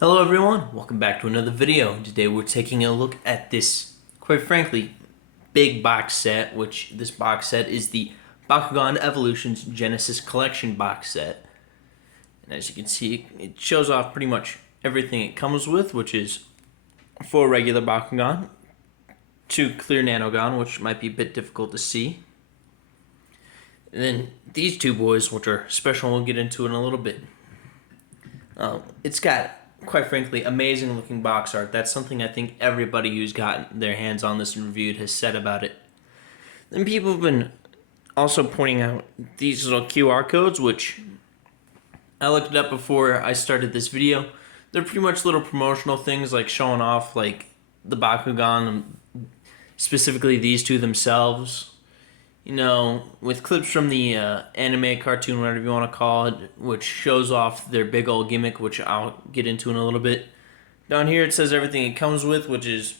Hello everyone, welcome back to another video. Today we're taking a look at this, quite frankly, big box set, which this box set is the Bakugan Evolutions Genesis Collection box set. And as you can see, it shows off pretty much everything it comes with, which is 4 regular Bakugan, 2 clear Nanogan, which might be a bit difficult to see. And then these two boys, which are special, we'll get into in a little bit. It's got, quite frankly, amazing looking box art. That's something I think everybody who's gotten their hands on this and reviewed has said about it. Then people have been also pointing out these little QR codes, which I looked it up before I started this video. They're pretty much little promotional things, like showing off like the Bakugan, specifically these two themselves. You know, with clips from the anime, cartoon, whatever you want to call it, which shows off their big old gimmick, which I'll get into in a little bit. Down here it says everything it comes with, which is,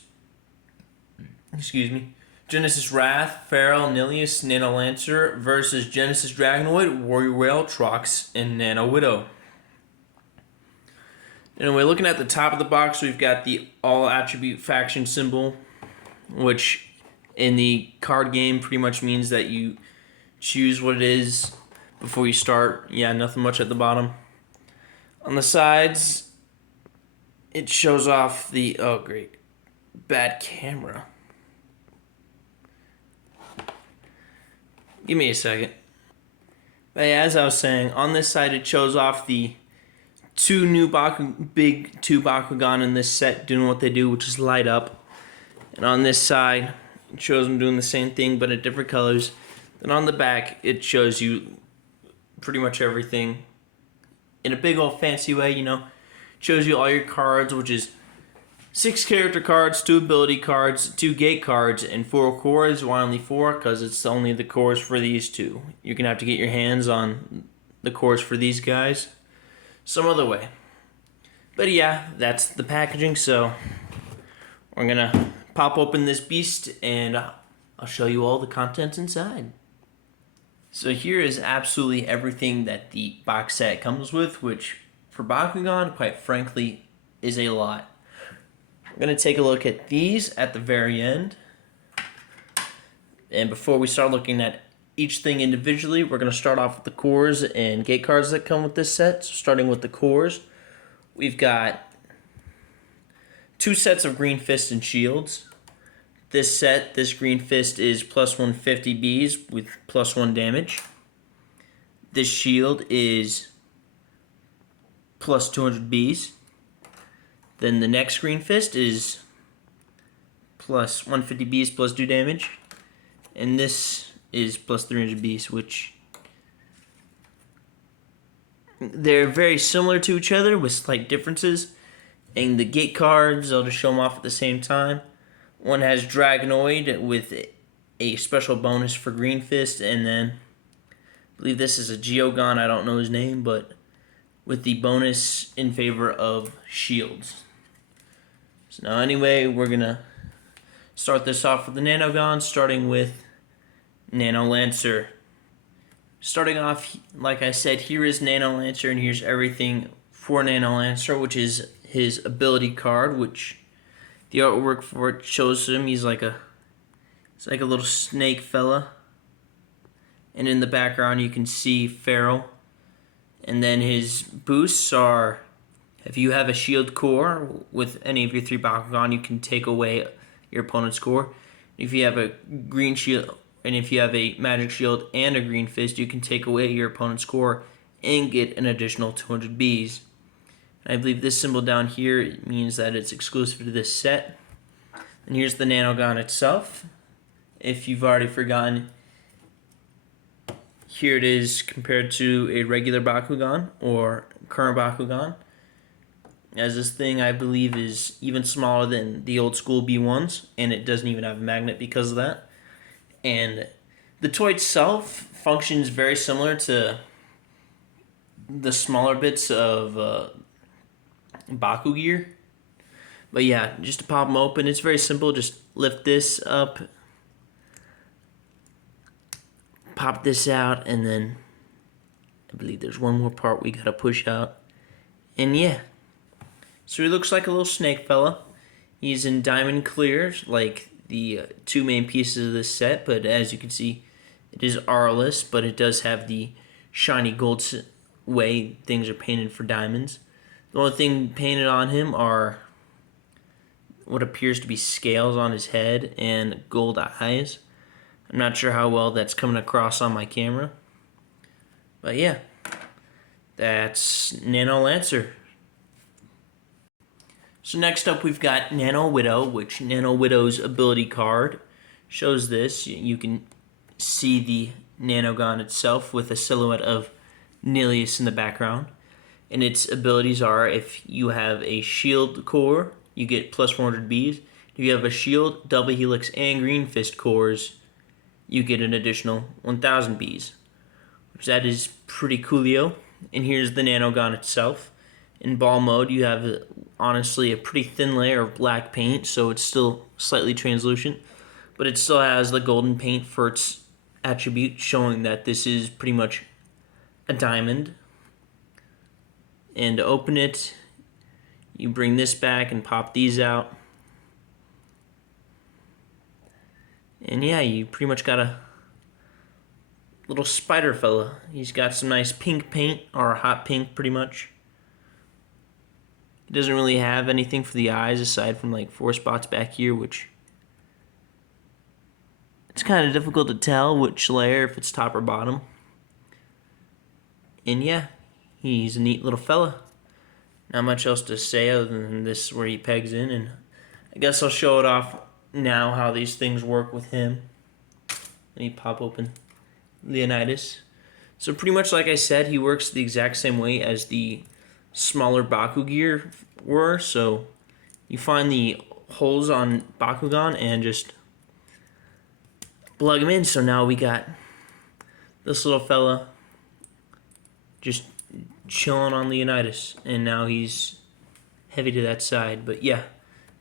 Genesis Wrath, Feral, Nilius, Nano Lancer versus Genesis Dragonoid, Warrior Whale, Trox, and Nanowidow. Anyway, looking at the top of the box, we've got the all attribute faction symbol, which in the card game pretty much means that you choose what it is before you start. Yeah, nothing much at the bottom. On the sides, it shows off the, oh great, bad camera. Give me a second. But yeah, as I was saying, on this side it shows off the big two Bakugan in this set doing what they do, which is light up. And on this side, it shows them doing the same thing, but in different colors. Then on the back, it shows you pretty much everything in a big old fancy way, you know. It shows you all your cards, which is 6 character cards, 2 ability cards, 2 gate cards, and 4 cores. Why only 4? Because it's only the cores for these two. You're going to have to get your hands on the cores for these guys some other way. But yeah, that's the packaging, so we're going to pop open this beast and I'll show you all the contents inside. So here is absolutely everything that the box set comes with, which for Bakugan, quite frankly, is a lot. We're going to take a look at these at the very end. And before we start looking at each thing individually, we're going to start off with the cores and gate cards that come with this set. So starting with the cores, we've got 2 sets of Green Fist and Shields. This Green Fist is plus 150 Bs with plus 1 damage. This shield is plus 200 Bs. Then the next Green Fist is plus 150 Bs plus 2 damage. And this is plus 300 Bs, which they're very similar to each other with slight differences. And the gate cards, I'll just show them off at the same time. One has Dragonoid with a special bonus for Green Fist, and then I believe this is a Geogon, I don't know his name, but with the bonus in favor of shields. So now anyway, we're going to start this off with the Nanogon, starting with Nano Lancer. Starting off, like I said, here is Nano Lancer, and here's everything for Nano Lancer, which is his ability card, which the artwork for it shows him. He's like a little snake fella. And in the background you can see Feral. And then his boosts are, if you have a shield core with any of your 3 Bakugan, you can take away your opponent's core. If you have a green shield, and if you have a magic shield and a green fist, you can take away your opponent's core and get an additional 200 Bs. I believe this symbol down here means that it's exclusive to this set. And here's the Nanogon itself. If you've already forgotten, here it is compared to a regular Bakugan or current Bakugan. As this thing, I believe, is even smaller than the old school B1s, and it doesn't even have a magnet because of that. And the toy itself functions very similar to the smaller bits of Baku gear. But yeah, just to pop them open, it's very simple. Just lift this up, pop this out, and then I believe there's one more part we gotta push out. And yeah, So he looks like a little snake fella. He's in diamond clear, like the two main pieces of this set, but as you can see, it is R-less, but it does have the shiny gold way things are painted for diamonds. The only thing painted on him are what appears to be scales on his head and gold eyes. I'm not sure how well that's coming across on my camera. But yeah, that's Nano Lancer. So next up we've got Nanowidow, which Nanowidow's ability card shows this. You can see the Nanogon itself with a silhouette of Niles in the background. And its abilities are, if you have a shield core, you get plus 400 Bs. If you have a shield, double helix, and green fist cores, you get an additional 1000 Bs. Which that is pretty coolio. And here's the Nanogon itself. In ball mode, you have honestly a pretty thin layer of black paint, so it's still slightly translucent, but it still has the golden paint for its attribute, showing that this is pretty much a diamond. And to open it, you bring this back and pop these out. And yeah, you pretty much got a little spider fella. He's got some nice pink paint, or hot pink pretty much. He doesn't really have anything for the eyes aside from like 4 spots back here, which it's kind of difficult to tell which layer, if it's top or bottom. And yeah, he's a neat little fella. Not much else to say other than this is where he pegs in, and I guess I'll show it off now how these things work with him. Let me pop open Leonidas. So pretty much like I said, he works the exact same way as the smaller Bakugear were. So you find the holes on Bakugan and just plug them in. So now we got this little fella just chilling on Leonidas, and now he's heavy to that side. But yeah,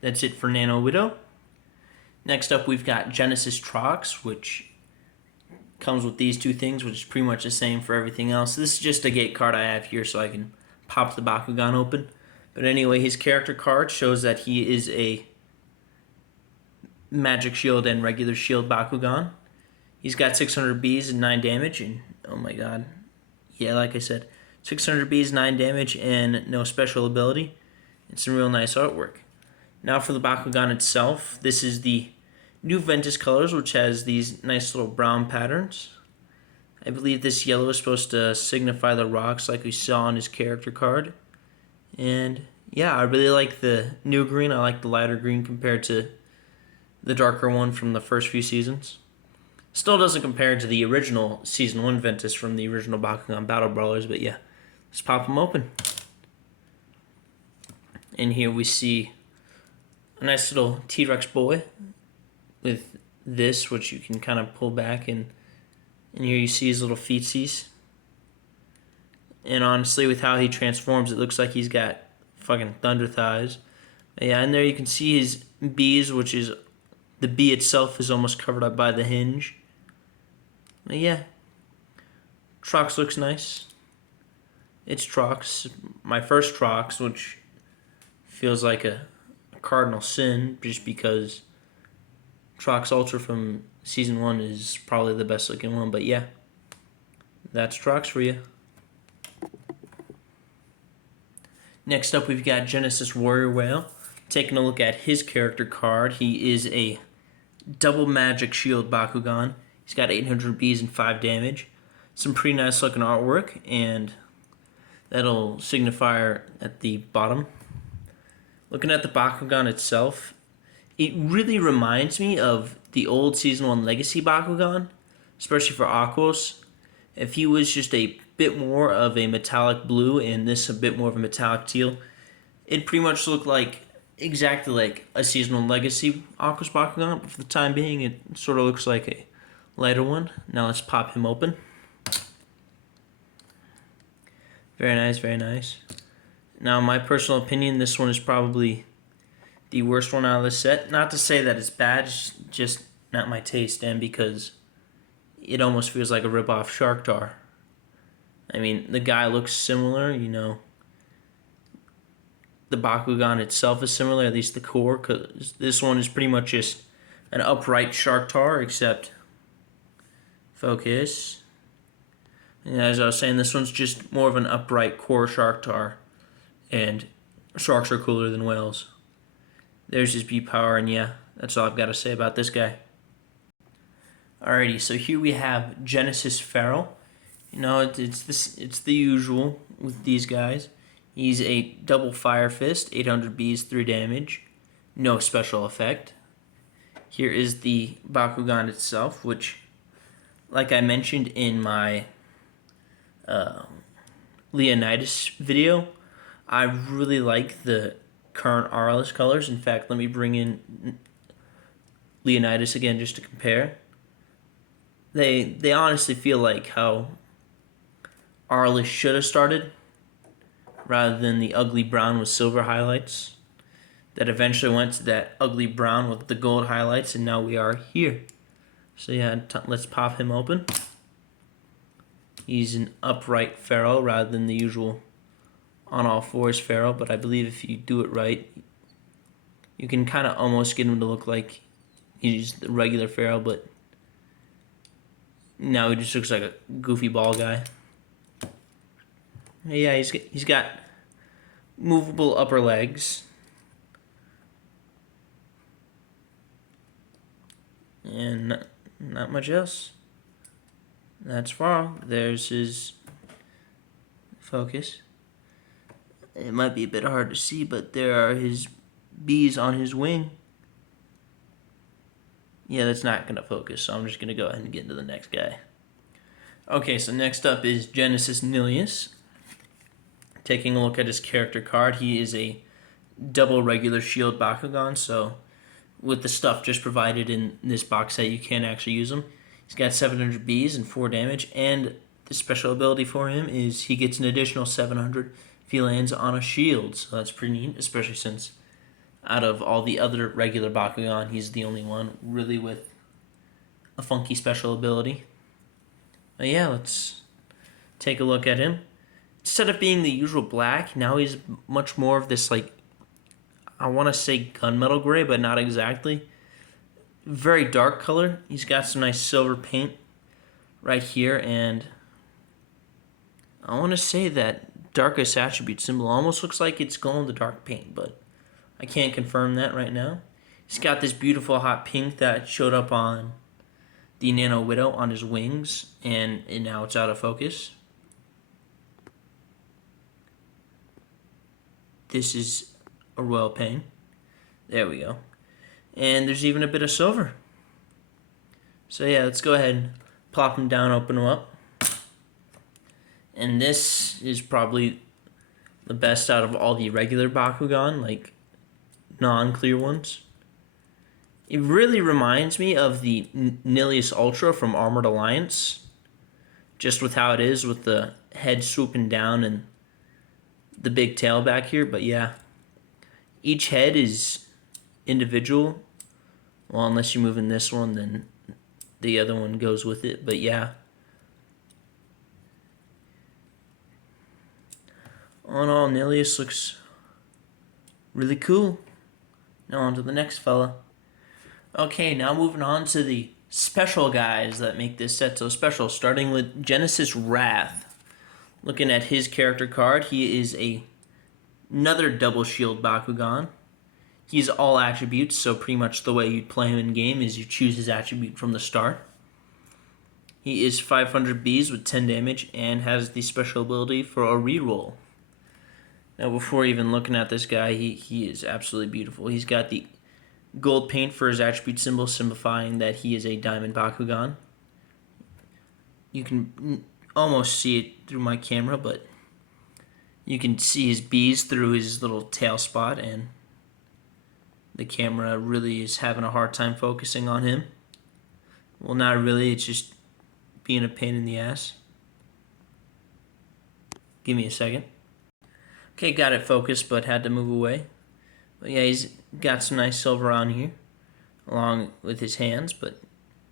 that's it for Nanowidow. Next up we've got Genesis Trox, which comes with these two things, which is pretty much the same for everything else. This is just a gate card I have here so I can pop the Bakugan open. But anyway, his character card shows that he is a Magic Shield and regular Shield Bakugan. He's got 600 Bs and 9 damage, and oh my god. Yeah, like I said, 600 Bs, 9 damage, and no special ability. And some real nice artwork. Now for the Bakugan itself, this is the new Ventus colors, which has these nice little brown patterns. I believe this yellow is supposed to signify the rocks like we saw on his character card. And yeah, I really like the new green. I like the lighter green compared to the darker one from the first few seasons. Still doesn't compare to the original Season 1 Ventus from the original Bakugan Battle Brawlers, but yeah, let's pop them open. And here we see a nice little T-Rex boy with this, which you can kind of pull back, and here you see his little feetsies. And honestly, with how he transforms, it looks like he's got fucking thunder thighs. But yeah, and there you can see his B's, which is the B itself is almost covered up by the hinge. But yeah, Trox looks nice. It's Trox, my first Trox, which feels like a cardinal sin just because Trox Ultra from Season 1 is probably the best looking one. But yeah, that's Trox for you. Next up we've got Genesis Warrior Whale. Taking a look at his character card, he is a double magic shield Bakugan. He's got 800 Bs and 5 damage. Some pretty nice looking artwork, and that'll signify at the bottom. Looking at the Bakugan itself, it really reminds me of the old Season 1 Legacy Bakugan, especially for Aquos. If he was just a bit more of a metallic blue and this a bit more of a metallic teal, it pretty much looked like exactly like a Season 1 Legacy Aquos Bakugan, but for the time being it sort of looks like a lighter one. Now let's pop him open. Very nice, very nice. Now, in my personal opinion, this one is probably the worst one out of the set. Not to say that it's bad, it's just not my taste, and because it almost feels like a rip-off Sharktar. I mean, the guy looks similar, you know. the Bakugan itself is similar, at least the core, because this one is pretty much just an upright Sharktar, except focus. And as I was saying, this one's just more of an upright core Sharktar, and sharks are cooler than whales. There's his B power, and yeah, that's all I've got to say about this guy. Alrighty, so here we have Genesis Feral. You know, it's the usual with these guys. He's a double fire fist, 800 Bs, 3 damage, no special effect. Here is the Bakugan itself, which, like I mentioned in my Leonidas video, I really like the current RLS colors. In fact, let me bring in Leonidas again just to compare. They honestly feel like how RLS should have started, rather than the ugly brown with silver highlights that eventually went to that ugly brown with the gold highlights, and now we are here. So yeah, let's pop him open. He's an upright Feral rather than the usual on all fours Feral, but I believe if you do it right, you can kind of almost get him to look like he's the regular Feral, but now he just looks like a goofy ball guy. Yeah, he's got movable upper legs. And not much else. That's far. There's his focus. It might be a bit hard to see, but there are his bees on his wing. Yeah, that's not going to focus, so I'm just going to go ahead and get into the next guy. Okay, so next up is Genesis Nilius. Taking a look at his character card, he is a double regular shield Bakugan, so with the stuff just provided in this box set, you can actually use him. He's got 700 Bs and 4 damage, and the special ability for him is he gets an additional 700 if he lands on a shield, so that's pretty neat, especially since out of all the other regular Bakugan, he's the only one really with a funky special ability. But yeah, let's take a look at him. Instead of being the usual black, now he's much more of this, like, I want to say gunmetal gray, but not exactly. Very dark color. He's got some nice silver paint right here, and I want to say that darkest attribute symbol almost looks like it's glow-in-the-dark paint, but I can't confirm that right now. He's got this beautiful hot pink that showed up on the Nanowidow on his wings, and now it's out of focus. This is a royal pain. There we go. And there's even a bit of silver. So yeah, let's go ahead and plop him down, open him up. And this is probably the best out of all the regular Bakugan, like non-clear ones. It really reminds me of the Nilius Ultra from Armored Alliance, just with how it is with the head swooping down and the big tail back here. But yeah, each head is individual. Well, unless you move in this one, then the other one goes with it. But yeah, all in all, Nilius looks really cool. Now on to the next fella. Okay, now moving on to the special guys that make this set so special, starting with Genesis Wrath. Looking at his character card, he is another double shield Bakugan. He's all attributes, so pretty much the way you'd play him in game is you choose his attribute from the start. He is 500 Bs with 10 damage and has the special ability for a reroll. Now before even looking at this guy, he is absolutely beautiful. He's got the gold paint for his attribute symbol, signifying that he is a diamond Bakugan. You can almost see it through my camera, but you can see his bees through his little tail spot, and the camera really is having a hard time focusing on him. Well, not really, it's just being a pain in the ass. Give me a second. Okay, got it focused, but had to move away. But yeah, he's got some nice silver on here, along with his hands, but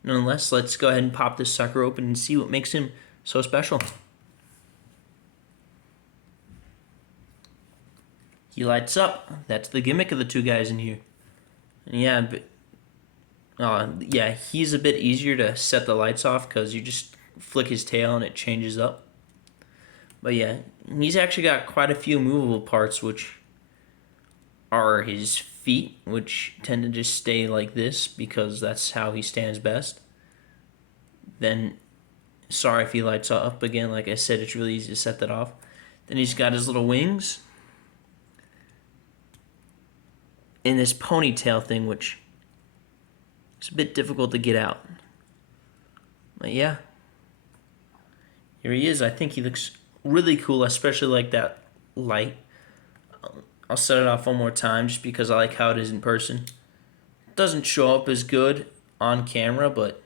nonetheless, let's go ahead and pop this sucker open and see what makes him so special. he lights up. That's the gimmick of the two guys in here. And yeah, yeah, he's a bit easier to set the lights off because you just flick his tail and it changes up. But yeah, he's actually got quite a few movable parts, which are his feet, which tend to just stay like this because that's how he stands best. Then, sorry if he lights up again. Like I said, it's really easy to set that off. Then he's got his little wings. And this ponytail thing, which is a bit difficult to get out. But yeah. Here he is. I think he looks really cool, especially like that light. I'll set it off one more time just because I like how it is in person. It doesn't show up as good on camera, but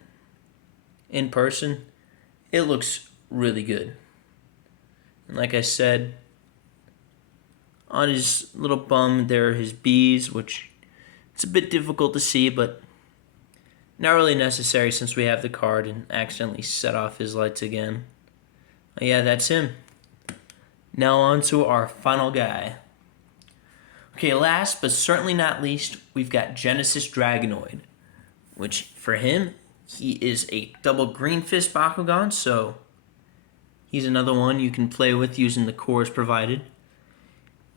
in person, it looks really good. And like I said, on his little bum, there are his bees, which it's a bit difficult to see, but not really necessary since we have the card and accidentally set off his lights again. But yeah, that's him. Now on to our final guy. Okay, last but certainly not least, we've got Genesis Dragonoid, which for him, he is a double green fist Bakugan, so he's another one you can play with using the cores provided.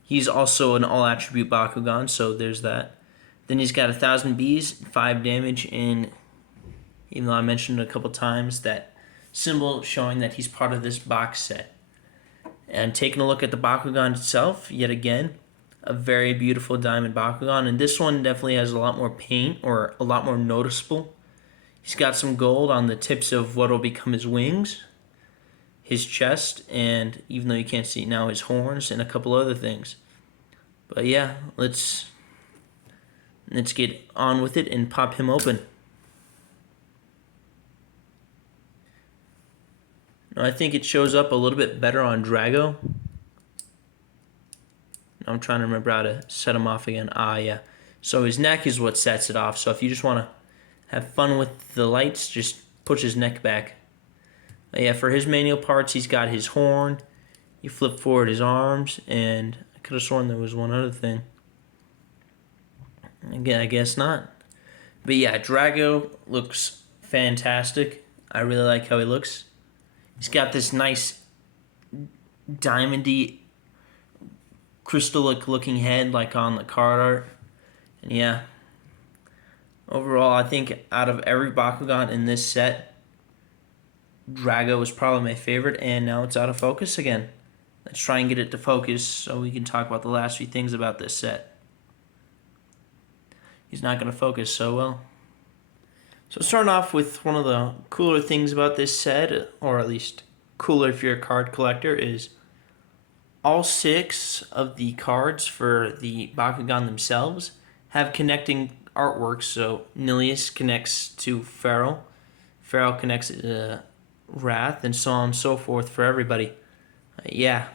He's also an all-attribute Bakugan, so there's that. Then he's got 1,000 bees, 5 damage, and even though I mentioned it a couple times, that symbol showing that he's part of this box set. And taking a look at the Bakugan itself, yet again, a very beautiful diamond Bakugan, and this one definitely has a lot more paint, or a lot more noticeable. He's got some gold on the tips of what will become his wings, his chest, and even though you can't see it now, his horns, and a couple other things. But yeah, let's get on with it and pop him open. Now, I think it shows up a little bit better on Drago. I'm trying to remember how to set him off again. Yeah. So his neck is what sets it off. So if you just want to have fun with the lights, just push his neck back. Yeah, for his manual parts, he's got his horn. You flip forward his arms, and I could have sworn there was one other thing. Again, I guess not. But yeah, Drago looks fantastic. I really like how he looks. He's got this nice diamondy crystal-like looking head like on the card art. And yeah, overall, I think out of every Bakugan in this set, Drago was probably my favorite, and now it's out of focus again. Let's try and get it to focus so we can talk about the last few things about this set. He's not going to focus so well. So starting off with one of the cooler things about this set, or at least cooler if you're a card collector, is all 6 of the cards for the Bakugan themselves have connecting artwork. So Niles connects to Pharaoh, Pharaoh connects to Wrath, and so on and so forth for everybody. Yeah,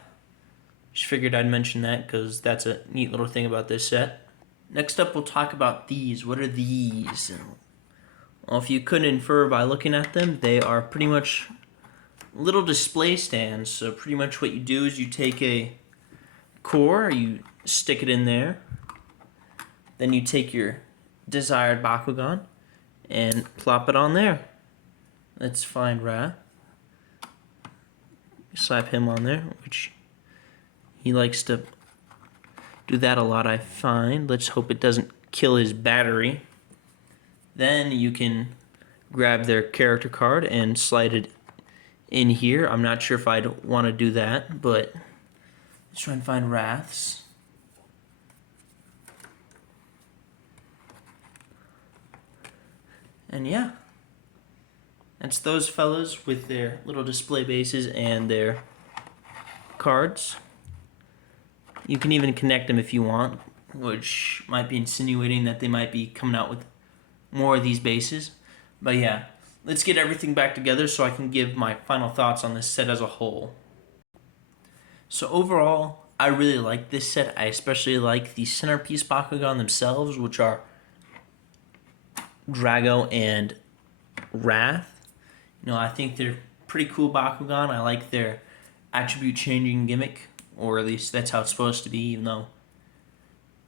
just figured I'd mention that because that's a neat little thing about this set. Next up, we'll talk about these. What are these? Well, if you couldn't infer by looking at them, they are pretty much little display stands. So pretty much what you do is you take a core, you stick it in there, then you take your desired Bakugan and plop it on there. Let's find Wrath. Slap him on there, which he likes to do that a lot, I find. Let's hope it doesn't kill his battery. Then you can grab their character card and slide it in here. I'm not sure if I'd want to do that, but let's try and find Wraths. And yeah, that's those fellas with their little display bases and their cards. You can even connect them if you want, which might be insinuating that they might be coming out with more of these bases. But yeah, let's get everything back together so I can give my final thoughts on this set as a whole. So overall, I really like this set. I especially like the centerpiece Bakugan themselves, which are Drago and Wrath. You know, I think they're pretty cool Bakugan. I like their attribute changing gimmick, or at least that's how it's supposed to be, even though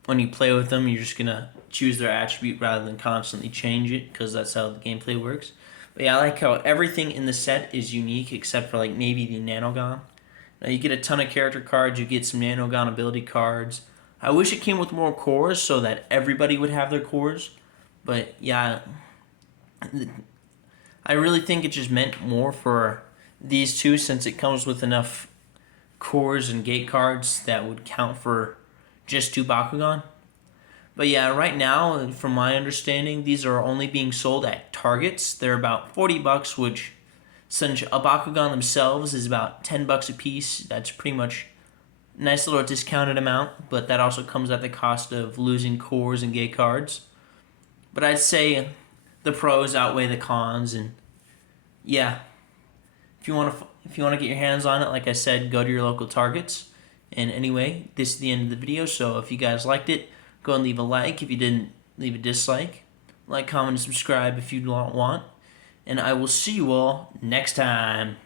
when you play with them, you're just gonna choose their attribute rather than constantly change it, because that's how the gameplay works. But yeah, I like how everything in the set is unique except for like maybe the Nanogon. Now you get a ton of character cards, you get some Nanogon ability cards. I wish it came with more cores so that everybody would have their cores. But yeah, I really think it just meant more for these two, since it comes with enough cores and gate cards that would count for just 2 Bakugan. But yeah, right now, from my understanding, these are only being sold at Targets. They're about $40, which, since a Bakugan themselves is about $10 a piece, that's pretty much a nice little discounted amount. But that also comes at the cost of losing cores and gate cards. But I'd say the pros outweigh the cons, and yeah, if you want to get your hands on it, like I said, go to your local Targets. And anyway, this is the end of the video. So if you guys liked it, go and leave a like. If you didn't, leave a dislike. Like, comment, and subscribe if you want. And I will see you all next time.